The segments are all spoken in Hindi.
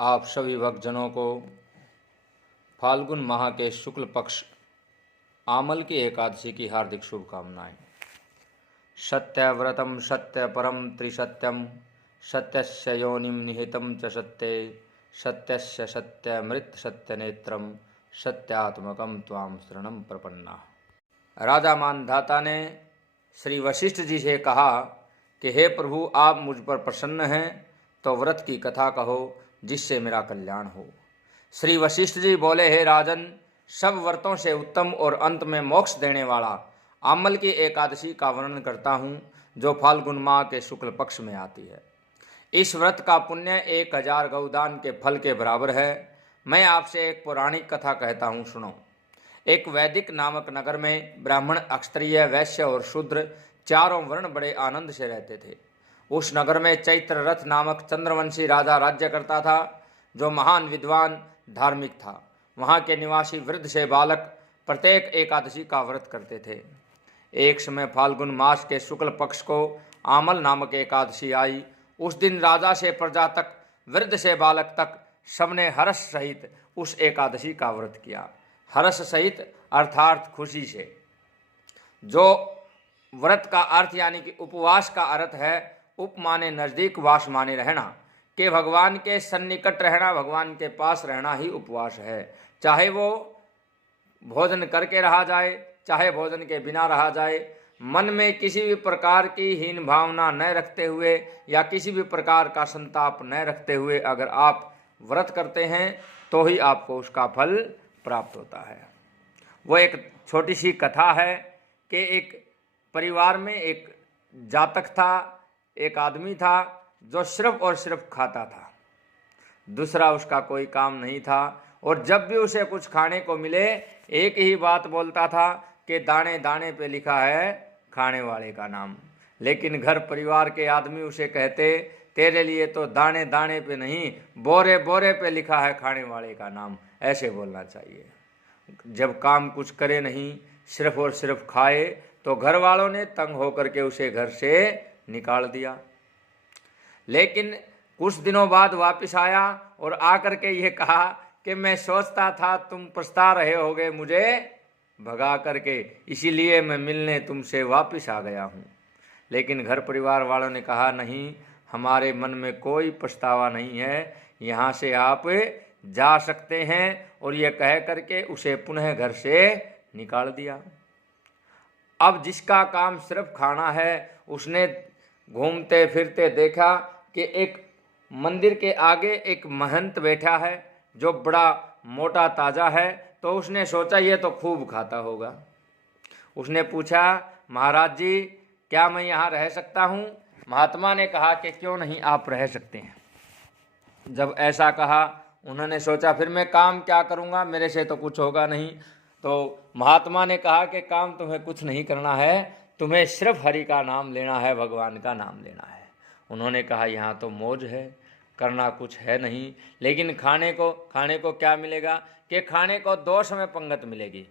आप सभी भक्तजनों को फाल्गुन माह के शुक्ल पक्ष आमल की एकादशी की हार्दिक शुभकामनाएं। सत्यव्रतम सत्य परम त्रिसत्यम सत्यस्य योनिम निहितम च सत्ये सत्यस्य सत्यमृत सत्यनेत्रम सत्यात्मकम त्वाम शरणम प्रपन्ना। राजा मानधाता ने श्री वशिष्ठ जी से कहा कि हे प्रभु, आप मुझ पर प्रसन्न हैं तो व्रत की कथा कहो जिससे मेरा कल्याण हो। श्री वशिष्ठ जी बोले, हे राजन, सब व्रतों से उत्तम और अंत में मोक्ष देने वाला आमल की एकादशी का वर्णन करता हूँ जो फाल्गुन माह के शुक्ल पक्ष में आती है। इस व्रत का पुण्य 1000 गौदान के फल के बराबर है। मैं आपसे एक पौराणिक कथा कहता हूँ, सुनो। एक वैदिक नामक नगर में ब्राह्मण, क्षत्रिय, वैश्य और शूद्र चारों वर्ण बड़े आनंद से रहते थे। उस नगर में चैत्र रथ नामक चंद्रवंशी राजा राज्य करता था जो महान विद्वान धार्मिक था। वहाँ के निवासी वृद्ध से बालक प्रत्येक एकादशी का व्रत करते थे। एक समय फाल्गुन मास के शुक्ल पक्ष को आमल नामक एकादशी आई। उस दिन राजा से प्रजा तक, वृद्ध से बालक तक सबने हर्ष सहित उस एकादशी का व्रत किया। हर्ष सहित अर्थात खुशी से। जो व्रत का अर्थ यानी कि उपवास का अर्थ है, उप माने नजदीक, वास माने रहना, कि भगवान के सन्निकट रहना, भगवान के पास रहना ही उपवास है। चाहे वो भोजन करके रहा जाए, चाहे भोजन के बिना रहा जाए, मन में किसी भी प्रकार की हीन भावना न रखते हुए या किसी भी प्रकार का संताप न रखते हुए अगर आप व्रत करते हैं तो ही आपको उसका फल प्राप्त होता है। वो एक छोटी सी कथा है कि एक परिवार में एक जातक था, एक आदमी था जो सिर्फ और सिर्फ खाता था। दूसरा उसका कोई काम नहीं था और जब भी उसे कुछ खाने को मिले एक ही बात बोलता था कि दाने दाने पे लिखा है खाने वाले का नाम। लेकिन घर परिवार के आदमी उसे कहते, तेरे लिए तो दाने दाने पे नहीं, बोरे बोरे पे लिखा है खाने वाले का नाम। ऐसे बोलना चाहिए। जब काम कुछ करे नहीं, सिर्फ और सिर्फ खाए, तो घर वालों ने तंग होकर के उसे घर से निकाल दिया। लेकिन कुछ दिनों बाद वापस आया और आकर के ये कहा कि मैं सोचता था तुम पछता रहे होगे मुझे भगा करके, इसीलिए मैं मिलने तुमसे वापस आ गया हूँ। लेकिन घर परिवार वालों ने कहा, नहीं, हमारे मन में कोई पछतावा नहीं है, यहाँ से आप जा सकते हैं। और ये कह करके उसे पुनः घर से निकाल दिया। अब जिसका काम सिर्फ खाना है, उसने घूमते फिरते देखा कि एक मंदिर के आगे एक महंत बैठा है जो बड़ा मोटा ताजा है। तो उसने सोचा ये तो खूब खाता होगा। उसने पूछा, महाराज जी, क्या मैं यहाँ रह सकता हूँ? महात्मा ने कहा कि क्यों नहीं, आप रह सकते हैं। जब ऐसा कहा, उन्होंने सोचा फिर मैं काम क्या करूँगा, मेरे से तो कुछ होगा नहीं। तो महात्मा ने कहा कि काम तुम्हें कुछ नहीं करना है, तुम्हें सिर्फ हरि का नाम लेना है, भगवान का नाम लेना है। उन्होंने कहा, यहाँ तो मौज है, करना कुछ है नहीं, लेकिन खाने को क्या मिलेगा कि खाने को 2 समय पंगत मिलेगी।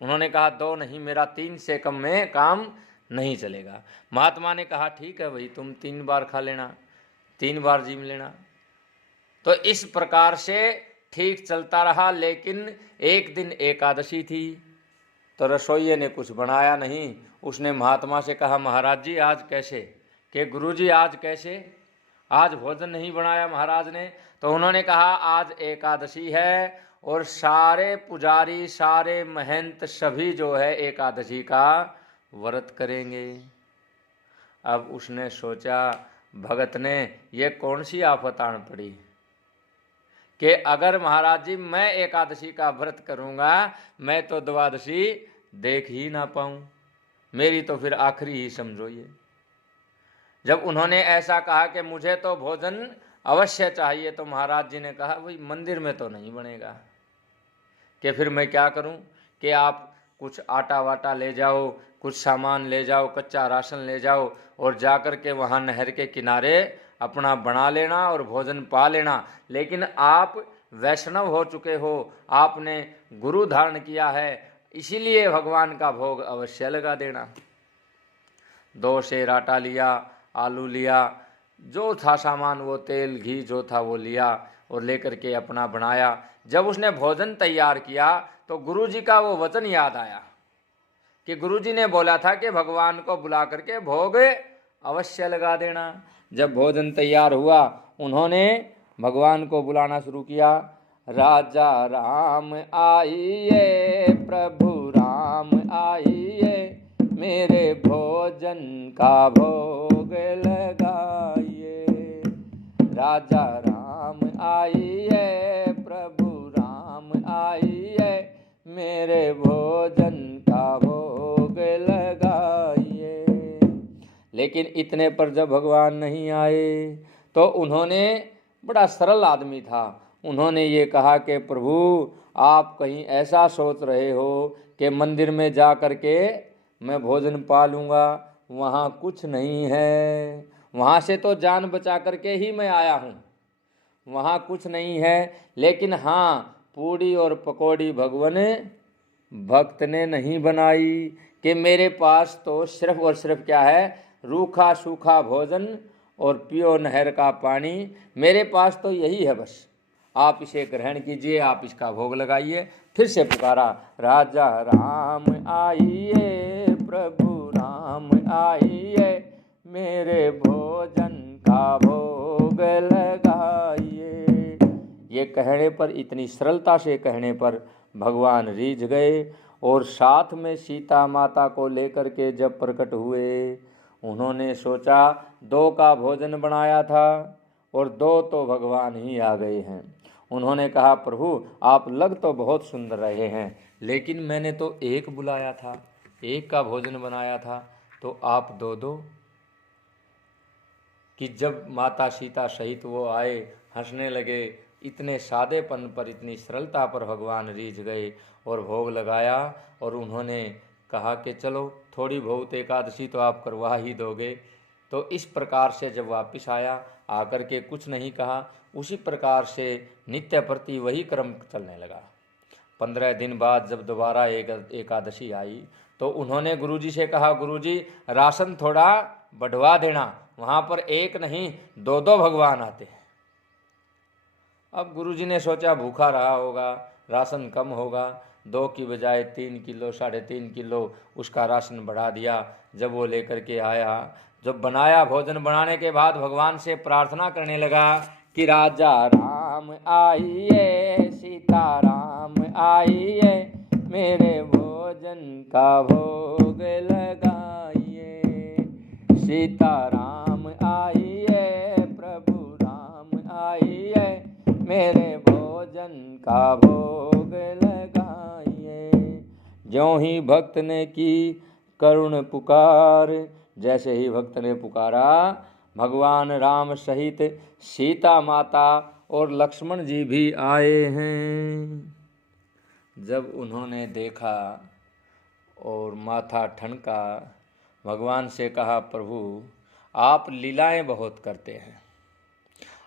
उन्होंने कहा 2 नहीं, मेरा 3 से कम में काम नहीं चलेगा। महात्मा ने कहा ठीक है भाई, तुम 3 बार खा लेना, 3 बार जीम लेना। तो इस प्रकार से ठीक चलता रहा। लेकिन एक दिन एकादशी थी तो रसोइये ने कुछ बनाया नहीं। उसने महात्मा से कहा, महाराज जी आज कैसे? कि गुरुजी आज कैसे? आज भोजन नहीं बनाया महाराज ने। तो उन्होंने कहा आज एकादशी है और सारे पुजारी, सारे महंत सभी जो है एकादशी का व्रत करेंगे। अब उसने सोचा, भगत ने ये कौन सी आफत आन पड़ी कि अगर महाराज जी मैं एकादशी का व्रत करूँगा, मैं तो द्वादशी देख ही ना पाऊँ, मेरी तो फिर आखिरी ही समझो ये। जब उन्होंने ऐसा कहा कि मुझे तो भोजन अवश्य चाहिए, तो महाराज जी ने कहा भाई मंदिर में तो नहीं बनेगा, कि फिर मैं क्या करूं कि आप कुछ आटा वाटा ले जाओ, कुछ सामान ले जाओ, कच्चा राशन ले जाओ और जाकर के वहाँ नहर के किनारे अपना बना लेना और भोजन पा लेना। लेकिन आप वैष्णव हो चुके हो, आपने गुरु धारण किया है, इसीलिए भगवान का भोग अवश्य लगा देना। 2 सेर आटा लिया, आलू लिया, जो था सामान, वो तेल घी जो था वो लिया और लेकर के अपना बनाया। जब उसने भोजन तैयार किया तो गुरु जी का वो वचन याद आया कि गुरु जी ने बोला था कि भगवान को बुला करके भोग अवश्य लगा देना। जब भोजन तैयार हुआ उन्होंने भगवान को बुलाना शुरू किया। राजा राम आइए, प्रभु राम आइए, मेरे भोजन का भोग लगाइए। राजा राम आइए, प्रभु राम आइए, मेरे भोजन का भोग लगाइए। लेकिन इतने पर जब भगवान नहीं आए तो उन्होंने, बड़ा सरल आदमी था, उन्होंने ये कहा कि प्रभु आप कहीं ऐसा सोच रहे हो कि मंदिर में जा कर के मैं भोजन पा लूँगा, वहाँ कुछ नहीं है। वहाँ से तो जान बचा करके ही मैं आया हूँ, वहाँ कुछ नहीं है। लेकिन हाँ, पूड़ी और पकौड़ी भगवान भक्त ने नहीं बनाई कि मेरे पास तो सिर्फ और सिर्फ क्या है, रूखा सूखा भोजन और पियो नहर का पानी, मेरे पास तो यही है बस। आप इसे ग्रहण कीजिए, आप इसका भोग लगाइए। फिर से पुकारा, राजा राम आइए, प्रभु राम आइए, मेरे भोजन का भोग लगाइए। ये कहने पर, इतनी सरलता से कहने पर भगवान रीझ गए और साथ में सीता माता को लेकर के जब प्रकट हुए, उन्होंने सोचा 2 का भोजन बनाया था और 2 तो भगवान ही आ गए हैं। उन्होंने कहा प्रभु आप लग तो बहुत सुंदर रहे हैं, लेकिन मैंने तो 1 बुलाया था, 1 का भोजन बनाया था, तो आप 2 कि जब माता सीता सहित वो आए, हंसने लगे। इतने सादेपन पर, इतनी सरलता पर भगवान रीझ गए और भोग लगाया। और उन्होंने कहा कि चलो थोड़ी बहुत एकादशी तो आप करवा ही दोगे। तो इस प्रकार से जब वापस आया, आकर के कुछ नहीं कहा, उसी प्रकार से नित्य प्रति वही क्रम चलने लगा। 15 दिन बाद जब दोबारा एकादशी आई तो उन्होंने गुरुजी से कहा, गुरुजी राशन थोड़ा बढ़वा देना, वहाँ पर 1 नहीं 2 भगवान आते हैं। अब गुरुजी ने सोचा भूखा रहा होगा, राशन कम होगा, 2 की बजाय 3 किलो 3.5 किलो उसका राशन बढ़ा दिया। जब वो लेकर के आया, जब बनाया, भोजन बनाने के बाद भगवान से प्रार्थना करने लगा कि राजा राम आइए, सीता राम आइए, मेरे भोजन का भोग लगाइए। सीता राम आइए, प्रभु राम आइए, मेरे भोजन का भोग लगाइए। ज्यों ही भक्त ने की करुण पुकार, जैसे ही भक्त ने पुकारा, भगवान राम सहित सीता माता और लक्ष्मण जी भी आए हैं। जब उन्होंने देखा और माथा ठनका, भगवान से कहा प्रभु आप लीलाएं बहुत करते हैं,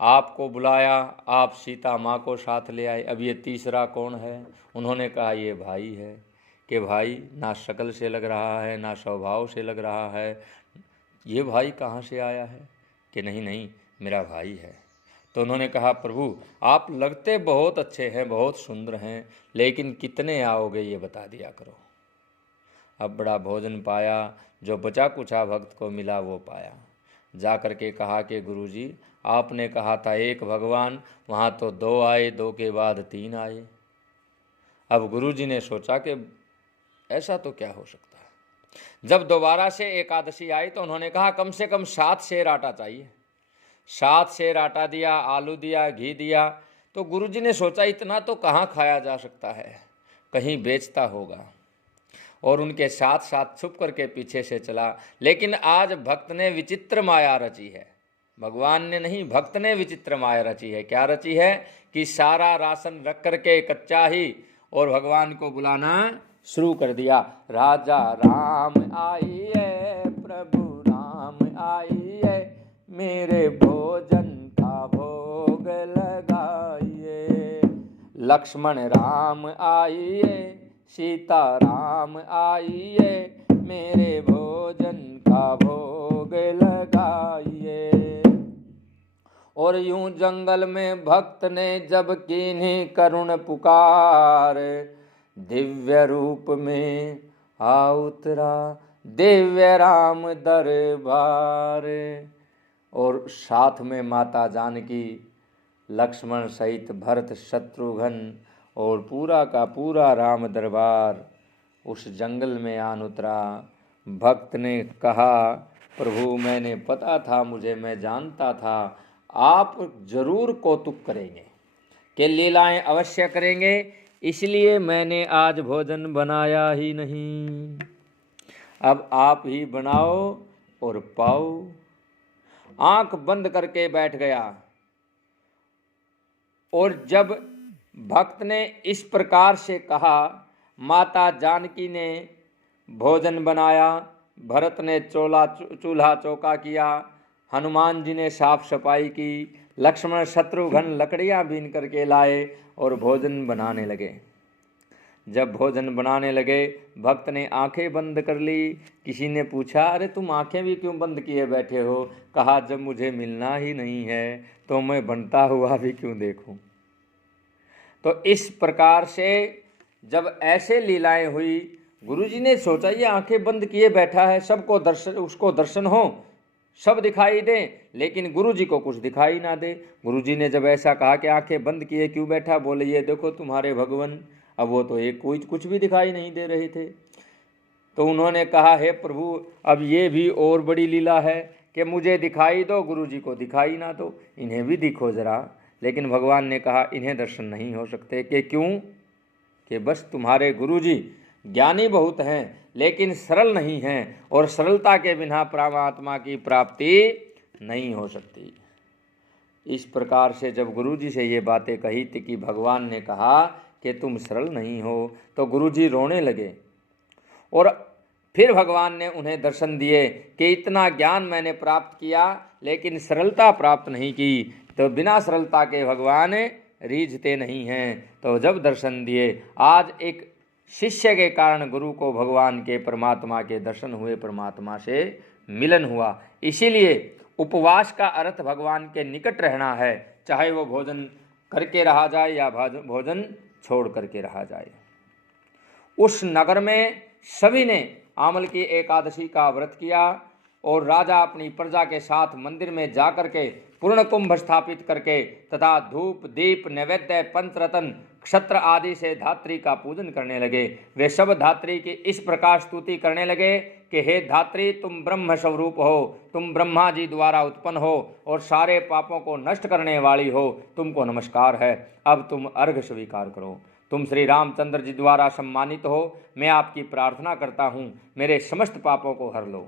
आपको बुलाया, आप सीता माँ को साथ ले आए, अब ये तीसरा कौन है? उन्होंने कहा ये भाई है। कि भाई ना शक्ल से लग रहा है, ना स्वभाव से लग रहा है, ये भाई कहाँ से आया है? कि नहीं नहीं मेरा भाई है। तो उन्होंने कहा प्रभु आप लगते बहुत अच्छे हैं, बहुत सुंदर हैं, लेकिन कितने आओगे ये बता दिया करो। अब बड़ा भोजन पाया, जो बचा कुचा भक्त को मिला वो पाया। जा कर के कहा कि गुरुजी आपने कहा था 1 भगवान, वहाँ तो 2 आए, 2 के बाद 3 आए। अब गुरुजी ने सोचा कि ऐसा तो क्या हो सकता है। जब दोबारा से एकादशी आई तो उन्होंने कहा कम से कम 7 सेर आटा चाहिए। 7 सेर आटा दिया, आलू दिया, घी दिया। तो गुरुजी ने सोचा इतना तो कहाँ खाया जा सकता है, कहीं बेचता होगा, और उनके साथ साथ छुप करके पीछे से चला। लेकिन आज भक्त ने विचित्र माया रची है, भगवान ने नहीं, भक्त ने विचित्र माया रची है। क्या रची है? कि सारा राशन रख करके कच्चा ही और भगवान को बुलाना शुरू कर दिया। राजा राम आइए, प्रभु राम आइए, मेरे भोजन का भोग लगाइए। लक्ष्मण राम आइए, सीता राम आइए, मेरे भोजन का भोग लगाइए। और यूं जंगल में भक्त ने जब कीन्ही करुण पुकार, दिव्य रूप में आ उतरा दिव्य राम दरबार। और साथ में माता जानकी, लक्ष्मण सहित भरत शत्रुघ्न और पूरा का पूरा राम दरबार उस जंगल में आन उतरा। भक्त ने कहा, प्रभु मैंने पता था, मैं जानता था आप जरूर कौतुक करेंगे कि लीलाएं अवश्य करेंगे, इसलिए मैंने आज भोजन बनाया ही नहीं। अब आप ही बनाओ और पाओ। आंख बंद करके बैठ गया। और जब भक्त ने इस प्रकार से कहा, माता जानकी ने भोजन बनाया, भरत ने चूल्हा चौका किया, हनुमान जी ने साफ सफाई की, लक्ष्मण शत्रुघ्न लकड़ियां बीन करके लाए और भोजन बनाने लगे। जब भोजन बनाने लगे, भक्त ने आंखें बंद कर ली। किसी ने पूछा, अरे तुम आंखें भी क्यों बंद किए बैठे हो? कहा, जब मुझे मिलना ही नहीं है तो मैं बनता हुआ भी क्यों देखूं। तो इस प्रकार से जब ऐसे लीलाएं हुई, गुरुजी ने सोचा ये आंखें बंद किए बैठा है, सबको दर्शन, उसको दर्शन हो, सब दिखाई दे, लेकिन गुरुजी को कुछ दिखाई ना दे। गुरुजी ने जब ऐसा कहा कि आंखें बंद किए क्यों बैठा, बोले ये देखो तुम्हारे भगवान। अब वो तो एक कोई कुछ भी दिखाई नहीं दे रहे थे। तो उन्होंने कहा, हे प्रभु, अब ये भी और बड़ी लीला है कि मुझे दिखाई दो, गुरुजी को दिखाई ना दो, इन्हें भी दिखो जरा। लेकिन भगवान ने कहा, इन्हें दर्शन नहीं हो सकते। कि क्यों? कि बस तुम्हारे गुरुजी ज्ञानी बहुत हैं लेकिन सरल नहीं हैं, और सरलता के बिना परमात्मा की प्राप्ति नहीं हो सकती। इस प्रकार से जब गुरुजी से ये बातें कही थी कि भगवान ने कहा कि तुम सरल नहीं हो, तो गुरुजी रोने लगे। और फिर भगवान ने उन्हें दर्शन दिए कि इतना ज्ञान मैंने प्राप्त किया लेकिन सरलता प्राप्त नहीं की, तो बिना सरलता के भगवान रीझते नहीं हैं। तो जब दर्शन दिए, आज एक शिष्य के कारण गुरु को भगवान के परमात्मा के दर्शन हुए, परमात्मा से मिलन हुआ। इसीलिए उपवास का अर्थ भगवान के निकट रहना है, चाहे वो भोजन करके रहा जाए या भोजन छोड़ करके रहा जाए। उस नगर में सभी ने आमल की एकादशी का व्रत किया और राजा अपनी प्रजा के साथ मंदिर में जाकर के पूर्ण कुंभ स्थापित करके तथा धूप दीप नैवेद्य पंचरत्न क्षत्र आदि से धात्री का पूजन करने लगे। वे सब धात्री की इस प्रकार स्तुति करने लगे कि हे धात्री, तुम ब्रह्म स्वरूप हो, तुम ब्रह्मा जी द्वारा उत्पन्न हो और सारे पापों को नष्ट करने वाली हो, तुमको नमस्कार है। अब तुम अर्घ स्वीकार करो। तुम श्री रामचंद्र जी द्वारा सम्मानित हो, मैं आपकी प्रार्थना करता हूँ, मेरे समस्त पापों को हर लो।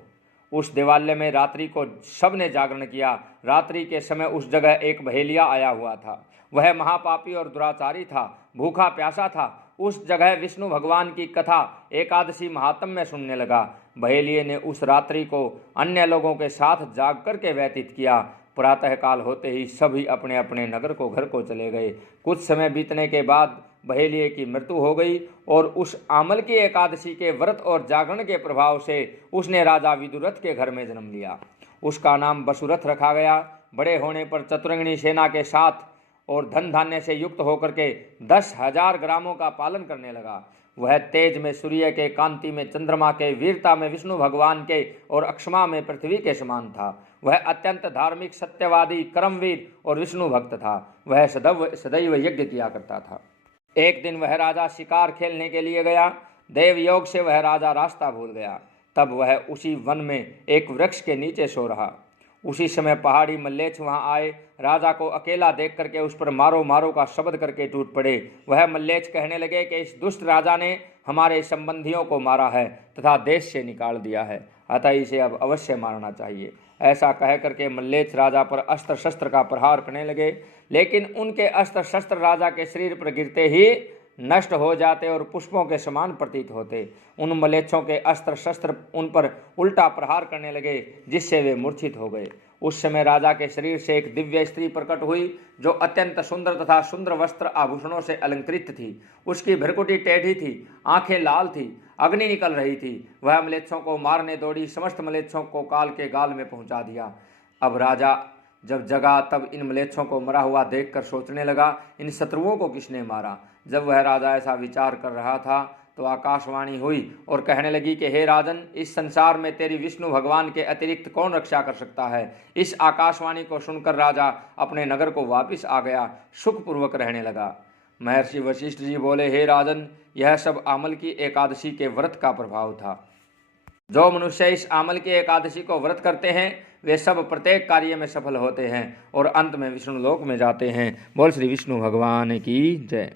उस देवालय में रात्रि को सबने जागरण किया। रात्रि के समय उस जगह एक बहेलिया आया हुआ था। वह महापापी और दुराचारी था, भूखा प्यासा था। उस जगह विष्णु भगवान की कथा एकादशी महात्म्य सुनने लगा। बहेलिये ने उस रात्रि को अन्य लोगों के साथ जाग करके व्यतीत किया। प्रातःकाल होते ही सभी अपने अपने नगर को घर को चले गए। कुछ समय बीतने के बाद बहेलिये की मृत्यु हो गई और उस आमल की एकादशी के व्रत और जागरण के प्रभाव से उसने राजा विदुरथ के घर में जन्म लिया। उसका नाम वसुरथ रखा गया। बड़े होने पर चतुरंगिणी सेना के साथ और धन धान्य से युक्त होकर के 10,000 ग्रामों का पालन करने लगा। वह तेज में सूर्य के, कांति में चंद्रमा के, वीरता में विष्णु भगवान के और अक्षमा में पृथ्वी के समान था। वह अत्यंत धार्मिक, सत्यवादी, कर्मवीर और विष्णु भक्त था। वह सदैव यज्ञ किया करता था। एक दिन वह राजा शिकार खेलने के लिए गया। देव योग से वह राजा रास्ता भूल गया। तब वह उसी वन में एक वृक्ष के नीचे सो रहा। उसी समय पहाड़ी मल्लेच्छ वहां आए। राजा को अकेला देख करके उस पर मारो मारो का शब्द करके टूट पड़े। वह मल्लेच्छ कहने लगे कि इस दुष्ट राजा ने हमारे संबंधियों को मारा है तथा देश से निकाल दिया है, अतः इसे अब अवश्य मारना चाहिए। ऐसा कह करके मल्लेच्छ राजा पर अस्त्र शस्त्र का प्रहार करने लगे, लेकिन उनके अस्त्र शस्त्र राजा के शरीर पर गिरते ही नष्ट हो जाते और पुष्पों के समान प्रतीत होते। उन मलेच्छों के अस्त्र शस्त्र उन पर उल्टा प्रहार करने लगे, जिससे वे मूर्छित हो गए। उस समय राजा के शरीर से एक दिव्य स्त्री प्रकट हुई, जो अत्यंत सुंदर तथा सुंदर वस्त्र आभूषणों से अलंकृत थी। उसकी भ्रकुटी टेढ़ी थी, आंखें लाल थी, अग्नि निकल रही थी। वह मलेच्छों को मारने दौड़ी, समस्त मलेच्छों को काल के गाल में पहुंचा दिया। अब राजा जब जगा तब इन म्लेच्छों को मरा हुआ देखकर सोचने लगा, इन शत्रुओं को किसने मारा। जब वह राजा ऐसा विचार कर रहा था तो आकाशवाणी हुई और कहने लगी कि हे राजन, इस संसार में तेरी विष्णु भगवान के अतिरिक्त कौन रक्षा कर सकता है। इस आकाशवाणी को सुनकर राजा अपने नगर को वापस आ गया, सुखपूर्वक रहने लगा। महर्षि वशिष्ठ जी बोले, हे राजन, यह सब आमल की एकादशी के व्रत का प्रभाव था। जो मनुष्य इस आमल की एकादशी को व्रत करते हैं वे सब प्रत्येक कार्य में सफल होते हैं और अंत में विष्णु लोक में जाते हैं। बोल श्री विष्णु भगवान की जय।